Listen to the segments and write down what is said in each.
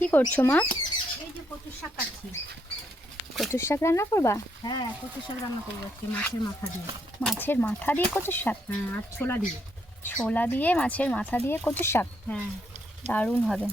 কি করছো মা? এই যে কচুর শাক কাটছি। কচুর শাক রান্না করবা? হ্যাঁ, কচুর শাক রান্না করবো আজকে মাছের মাথা দিয়ে। মাছের মাথা দিয়ে কচুর শাক? হ্যাঁ, আর ছোলা দিয়ে। ছোলা দিয়ে মাছের মাথা দিয়ে কচুর শাক, হ্যাঁ, দারুণ হবে।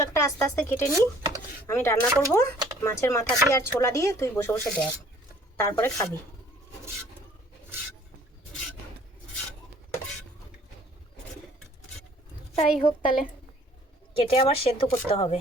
শাকটা আস্তে আস্তে কেটে নিই। আমি রান্না করব মাছের মাথা দিয়ে আর ছোলা দিয়ে। তুই বসে বসে দেখ, তারপরে খাবি। তাই হোক তাহলে। কেটে আবার সেদ্ধ করতে হবে।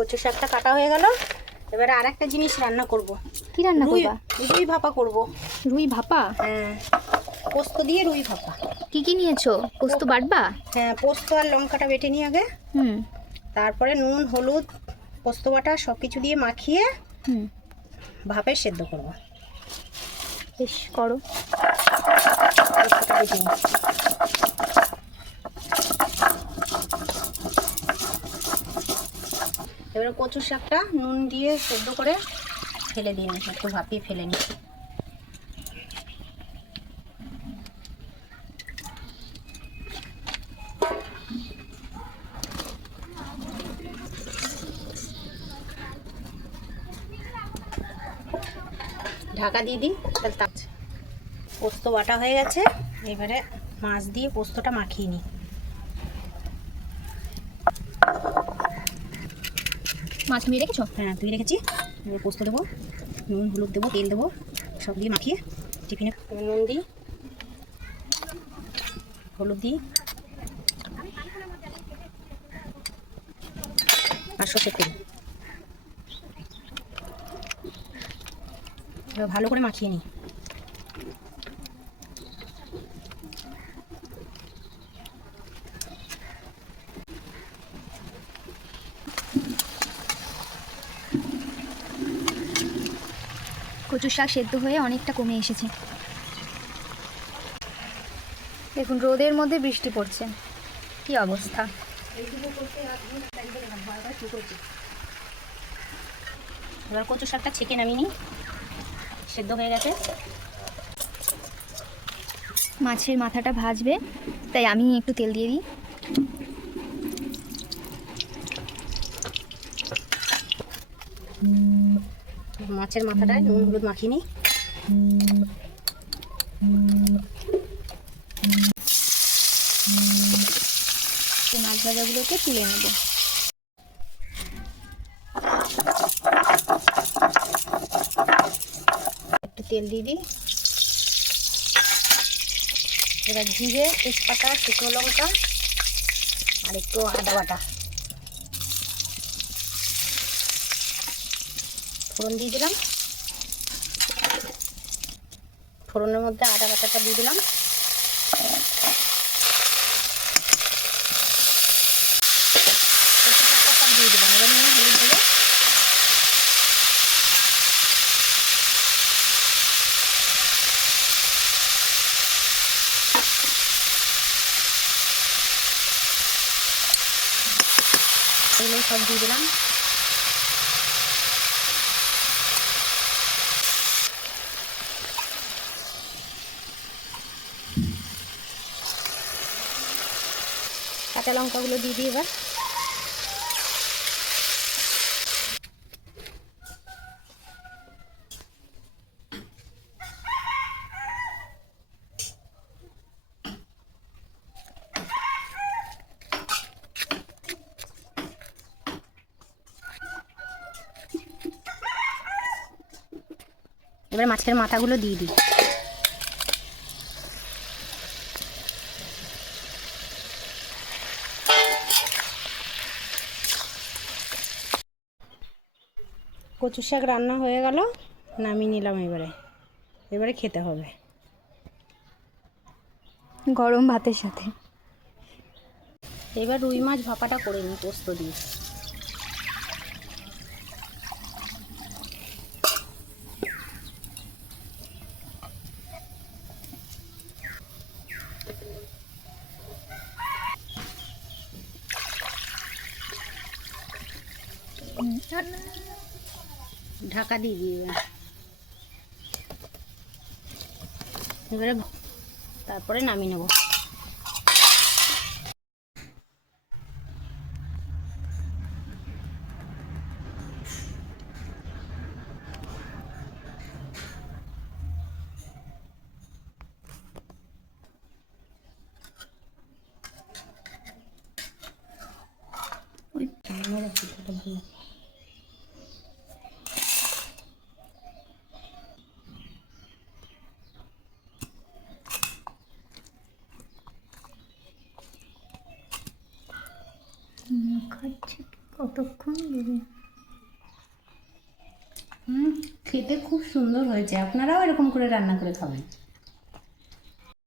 কচু শাকটা কাটা হয়ে গেল। এবারে আর একটা জিনিস রান্না করব। কি রান্না করবা? রুই ভাপা করব। রুই ভাপা? হ্যাঁ, পোস্ত দিয়ে রুই ভাপা। কি কি নিয়েছো? পোস্ত বাটবা? হ্যাঁ, পোস্ত আর লঙ্কাটা বেটে নিই আগে। তারপরে নুন, হলুদ, পোস্ত বাটা সব কিছু দিয়ে মাখিয়ে ভাপে সেদ্ধ করব। বেশ, করো। পোস্তটা বেটে নিই। এবারে কচু শাকটা নুন দিয়ে সেদ্ধ করে ফেলে দিই, একটু ভাপিয়ে ফেলে নিই। ঢাকা দিয়ে দিই। তাহলে পোস্ত বাটা হয়ে গেছে। এবারে মাছ দিয়ে পোস্তটা মাখিয়ে নিই। মাছ মেরে রেখেছো? হ্যাঁ, তুই রেখেছি। এবার পোস্ত দেবো, নুন হলুদ দেবো, তেল দেবো, সব দিয়ে মাখিয়ে টিফিনে। নুন দিই, হলুদ দিই আর সর্ষের তেল। এবার ভালো করে মাখিয়ে নিই। কচুর শাক সেদ্ধ হয়ে অনেকটা কমে এসেছে। দেখুন, রোদের মধ্যে বৃষ্টি পড়ছে, কি অবস্থা। এবার কচু শাকটা ছেঁকে নামিয়ে নিই, সেদ্ধ হয়ে গেছে। মাছের মাথাটা ভাজবে, তাই আমি একটু তেল দিয়ে দিই। মাছের মাথাটায় নুন হলুদ মাখিয়ে নিই। মাছ ভাজাগুলোকে তুলে নেব। একটু তেল দিয়ে দিই। এবার জিরে, তেজপাতা, শুকনো লঙ্কা আর একটু আদা বাটা ফোড়ন দিয়ে দিলাম। ফোড়নের মধ্যে আদা বাটাটা দিয়ে দিলাম। সব দিয়ে দিলাম। এবার নুন হলুদ দেবো। এগুলো সব দিয়ে দিলাম। কাঁচা লঙ্কাগুলো দিয়ে দিই এবার। এবার মাছের মাথাগুলো দিয়ে দিই। কচু শাক রান্না হয়ে গেল। নামিয়ে নিলাম। এবারে খেতে হবে গরম ভাতের সাথে। এবার রুই মাছ ভাপাটা করে নিই পোস্ত দিয়ে। ঢাকা দিয়ে দিই এবারে তারপরে নামিয়ে নেব। খাচ্ছি কতক্ষণ দেবে। খেতে খুব সুন্দর হয়েছে, আপনারাও এরকম করে রান্না করে খাবেন।